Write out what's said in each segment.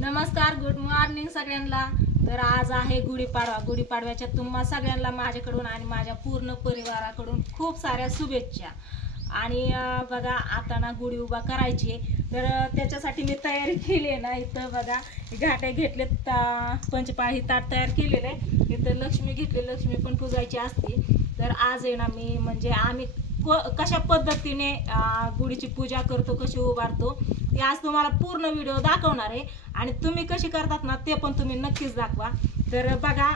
नमस्कार good morning सगळ्यांना. तर आज आहे गुढीपाडवा. गुढीपाडव्याच्या तुम्हा सगळ्यांना माझ्याकडून आणि माझ्या पूर्ण परिवाराकडून खूप साऱ्या शुभेच्छा. आणि बघा आता ना गुढी उभा करायची आहे. तर त्याच्यासाठी मी तयारी केली आहे ना इथं बघा. घाटे घेतले पंचपाळी ताट तयार केलेलं आहे. इथं लक्ष्मी घेतली लक्ष्मी पण पूजायची असते. तर आज आहे ना मी म्हणजे आम्ही कशा पद्धतीने गुढीची पूजा करतो कशी उभारतो ते आज तुम्हाला पूर्ण व्हिडिओ दाखवणार आहे. आणि तुम्ही कशी करतात ना ते पण तुम्ही नक्कीच दाखवा. तर बघा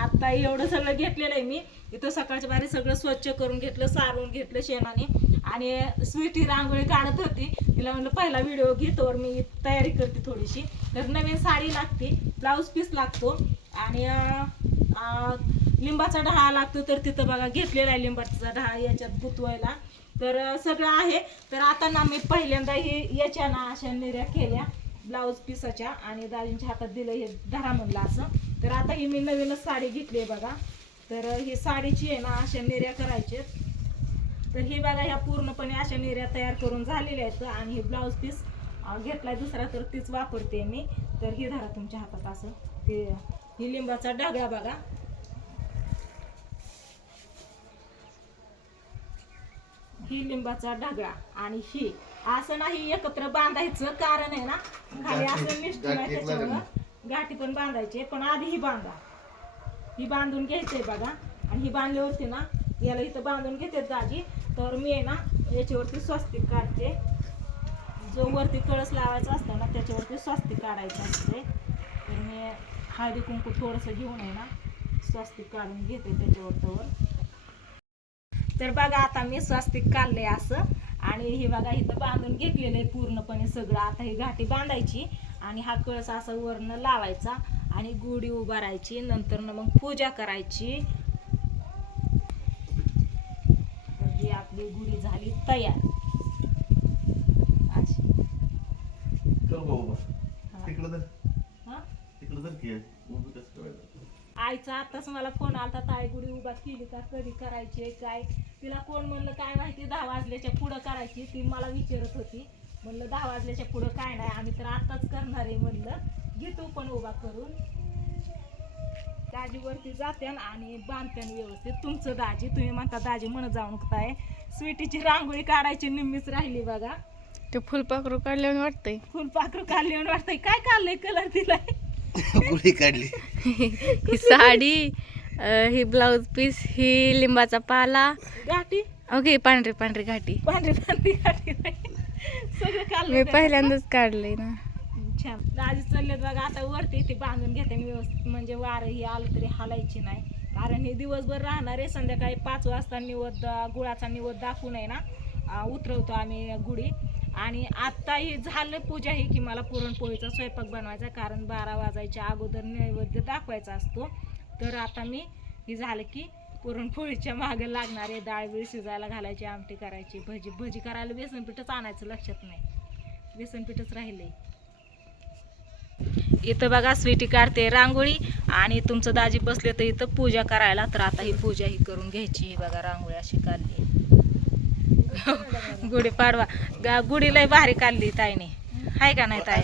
आता एवढं सगळं घेतलेलं आहे मी. इथं सकाळच्या बारी सगळं स्वच्छ करून घेतलं सारून घेतलं शेणाने. आणि स्वीटी रांगोळी काढत होती. तिला म्हणलं पहिला व्हिडिओ घेतोवर मी तयारी करते थोडीशी. तर नवीन साडी लागते ब्लाऊज पीस लागतो. आणि लिंबाचा डहा लागतो तर तिथं बघा घेतलेला आहे लिंबाचा डहा याच्यात गुतवायला. तर सगळं आहे. तर आता ना मी पहिल्यांदा हे याच्या ना अशा निर्या केल्या ब्लाऊज पिसाच्या आणि दाजींच्या हातात दिलं हे धरा म्हणलं असं. तर आता ही मी नवीनच साडी घेतली आहे बघा. तर ही साडीची आहे ना अशा निर्या करायच्या तर हे बघा ह्या पूर्णपणे अशा निर्या तयार करून झालेल्या आहेत आणि हे ब्लाऊज पीस घेतला घेतलाय दुसरा तर तीच वापरते मी. तर ही धरा तुमच्या हातात असं. ते ही लिंबाचा ढागळा बघा. ही लिंबाचा ढगळा आणि ही. असं नाही एकत्र बांधायचं कारण आहे ना. खाली असं मिस्टर आहे त्याच्यामुळं गाठी पण बांधायचे पण आधी ही बांधा. ही बांधून घ्यायचंय बघा. आणि ही बांधल्यावरती ना याला इथं बांधून घेते दाजी. तर मी आहे ना याच्यावरती स्वस्तिक काढते. जो वरती कळस लावायचा असतो ना त्याच्यावरती स्वस्तिक काढायचं असते तर मी हळदी कुंकू थोडंसं घेऊन आहे ना स्वस्तिक काढून घेते त्याच्यावर तर बघा आता मी स्वस्तिक काढले असं. आणि हे बघा इथं बांधून घेतलेलं आहे पूर्णपणे सगळं. आता ही घाटी बांधायची आणि हा कळस असा वरनं लावायचा आणि गुढी उभारायची नंतर न मग पूजा करायची. ही आपली गुढी झाली तयार. अशी. हा. तिकडं तर? तिकडं आईचा आताच मला फोन आलता ताई गुढी उभा केली का? कधी करायची काय? तिला कोण म्हणलं काय माहिती दहा वाजल्याच्या पुढं करायची ती मला विचारत होती. म्हणलं दहा वाजल्याच्या पुढं काय नाही आम्ही तर आताच करणार आहे. म्हणलं घे तू पण उभा करून. दाजीवरती जात्यान आणि बांधत्यान व्यवस्थित. तुमचं दाजी तुम्ही म्हणता दाजी म्हणत जाऊन काय? स्वीटीची रांगोळी काढायची निम्मीच राहिली बघा. ते फुलपाखरू काढल्यावर वाटतंय. फुलपाखरू काढली म्हणून वाटतंय. काय काढलंय कलर दिलाय? गुढी काढली. ही साडी अं, ही ब्लाऊज पीस ही लिंबाचा पाला. गाठी ओके पांढरी पांढरी घाटी. पांढरी पांढरी गाठी सगळं मी काढलं पहिल्यांदाच काढलंय ना. छान. दाजी चाललेत बघा आता वरती ते बांधून घेते व्यवस्थित. म्हणजे वारं ही आलं तरी हालायची नाही. कारण हे दिवसभर राहणार आहे. संध्याकाळी पाच वाजता निवद गुळाचा निवद दाखवून आहे ना अं, उतरवतो आम्ही गुढी. आणि आत्ता ही झालं पूजा ही की मला पुरणपोळीचा स्वयंपाक बनवायचा कारण बारा वाजायच्या अगोदर नैवेद्य दाखवायचा असतो. तर आता मी हे झालं की पुरणपोळीच्या मागे लागणारे डाळबीळ शिजायला घालायची आमटी करायची भजी भजी करायला बेसनपीठच आणायचं लक्षात नाही. बेसनपीठच राहिले इथं बघा स्वीटी काढते रांगोळी आणि तुमचं दाजी बसले तर इथं पूजा करायला. तर आता ही पूजा ही करून घ्यायची. ही बघा रांगोळी अशी काढली. गुढी पाडवा. गा गुढी लय भारी काढली ताईने. हाय का नाही ताई?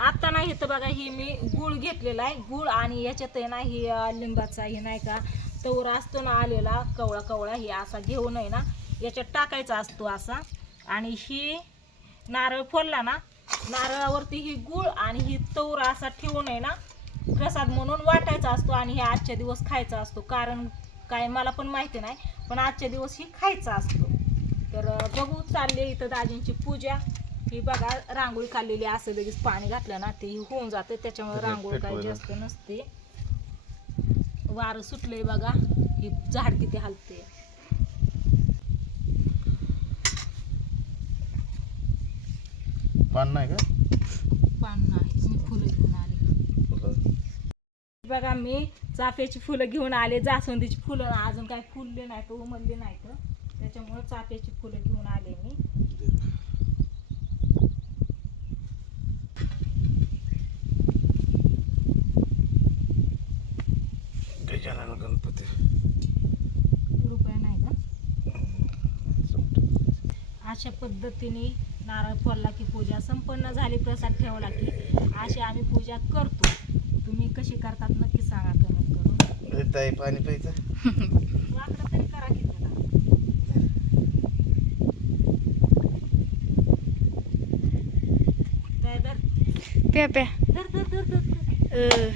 आता नाही तर बघा ही मी गुळ घेतलेला आहे. गुळ आणि याच्यात आहे ना ही अं, लिंबाचा हे नाही का तवरा असतो ना आलेला कवळा कवळा ही असा घेऊन आहे ना याच्यात टाकायचा असतो असा. आणि ही नारळ फोडला ना नारळावरती ही गुळ आणि ही तवरा असा ठेवून आहे ना प्रसाद म्हणून वाटायचा असतो आणि हे आजच्या दिवस खायचा असतो. कारण काय मला पण माहिती नाही पण आजच्या दिवस ही खायचा असतो. तर बघू चालले इथं दाजींची पूजा. ही बघा रांगोळी काढलेली असं लगेच पाणी घातलं ना ते होऊन जाते. त्याच्यामुळे रांगोळी काही जास्त नसते. वारं सुटलंय बघा. ही झाड किती हलते पान नाही का? पान नाही. मी फुलं घेऊन आले. बघा मी चाफ्याची फुलं घेऊन आले जास्वंदीची फुलं. अजून काही फुलले नाहीत उमलले नाहीत. त्याच्यामुळे चाफ्याची फुलं घेऊन आले मी. गजानन गणपती. रुपये नाही का? अशा पद्धतीने नारळ फोडला की पूजा संपन्न झाली प्रसाद ठेवला की अशी आम्ही पूजा करतो. तुम्ही कशी करतात नक्की सांगा कमेंट करून. ताई पाणी प्यायचं? वाकडं तरी करा की जरा. काय धर प्या प्या. धर धर धर धर. धर. अ,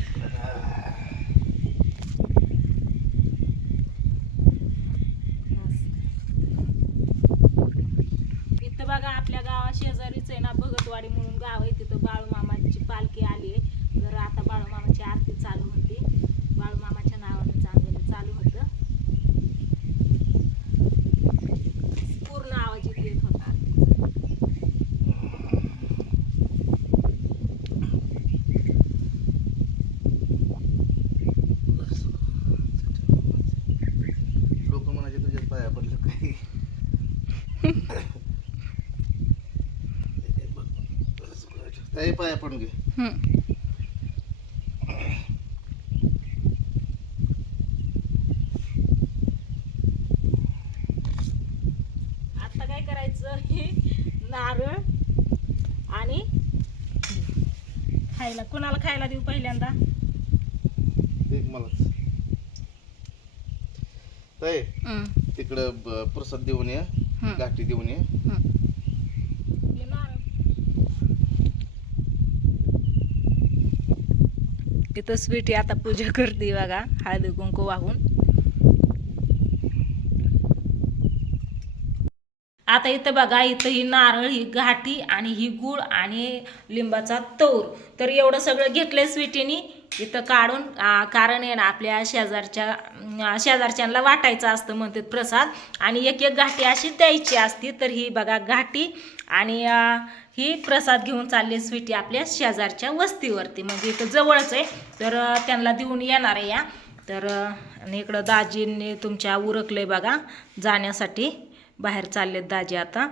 इथं बघा आपल्या गावा शेजारीच आहे ना भगतवाडी म्हणून गाव आहे. तिथं बाळूमामाची पालखी आली आहे तर आता बाळूमामाची आरती चालू होती बाळूमामाच्या नावानं चांगलं चालू होतं पूर्ण आवाज इथे येत होता आरतीचा लोक म्हणायचे तुझ्या पाया पडलं काही ताई पाया पडून घे हं. आता काय करायचं हे नारळ आणि खायला कोणाला खायला देऊ पहिल्यांदा एक मलाच ताई हं. तिकडं ब- प्रसाद देऊन ये हं. गाठी देऊन ये. हे नारळ इथं स्वीटी आता पूजा करते बघा हळदी कुंकू वाहून. आता इथं बघा इथं ही नारळ ही घाटी आणि ही गुळ आणि लिंबाचा तौर. तर एवढं सगळं घेतलंय स्वीटीनी. इथं काढून कारण आहे ना आपल्या शेजारच्या शेजारच्यांना वाटायचं असतं म्हणतात प्रसाद. आणि एक एक घाटी अशी द्यायची असती तर ही बघा घाटी आणि ही प्रसाद घेऊन चालली स्वीटी आपल्या शेजारच्या वस्तीवरती. म्हणजे इथं जवळच आहे. तर त्यांना देऊन येणार आहे या. तर आणि इकडं दाजींनी तुमच्या उरकलं आहे बघा जाण्यासाठी बाहेर चाललेत दाजी आता.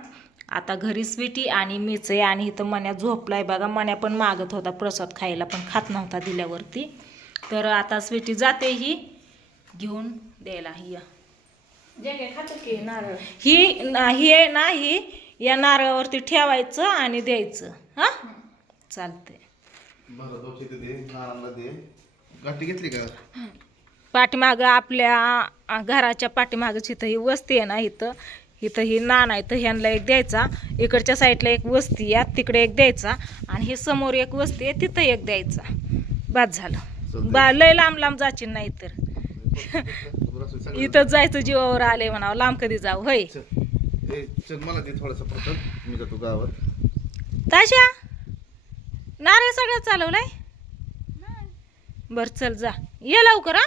आता घरी स्वीटी आणि मीच आहे आणि इथं मन्या झोपलाय बघा. मन्या पण मागत होता प्रसाद खायला पण खात नव्हता दिल्यावरती. तर आता स्वीटी जाते ही. घेऊन द्यायला ही. ही ना- ही आहे ना ही या नारळावरती ठेवायचं आणि द्यायचं. हा? चालतंय. पाठीमागं आपल्या घराच्या पाठीमागच इथं ही वस्ती आहे ना इथं इथं ही नाना इथं ह्यांना एक द्यायचा. इकडच्या साईडला एक वस्ती आहे तिकडे एक द्यायचा. आणि हे समोर एक वस्ती आहे तिथं एक द्यायचा. बाद झालं. बा लय लांब लांब जाची नाही तर इथं जायचं जीवावर आले म्हणावं लांब कधी जाऊ होय. ताशा नारळ सगळं चालवलंय? बर चल जा. ये लवकर हा.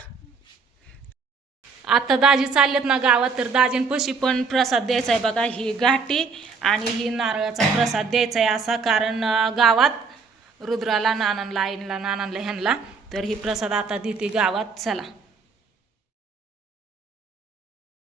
आता दाजी चाललेत ना गावात तर दाजींपाशी पण प्रसाद द्यायचा आहे बघा ही घाटी आणि ही नारळाचा प्रसाद द्यायचा आहे असा कारण गावात रुद्राला नानांला आईला नानांला ह्यांना तर ही प्रसाद आता देते गावात चला.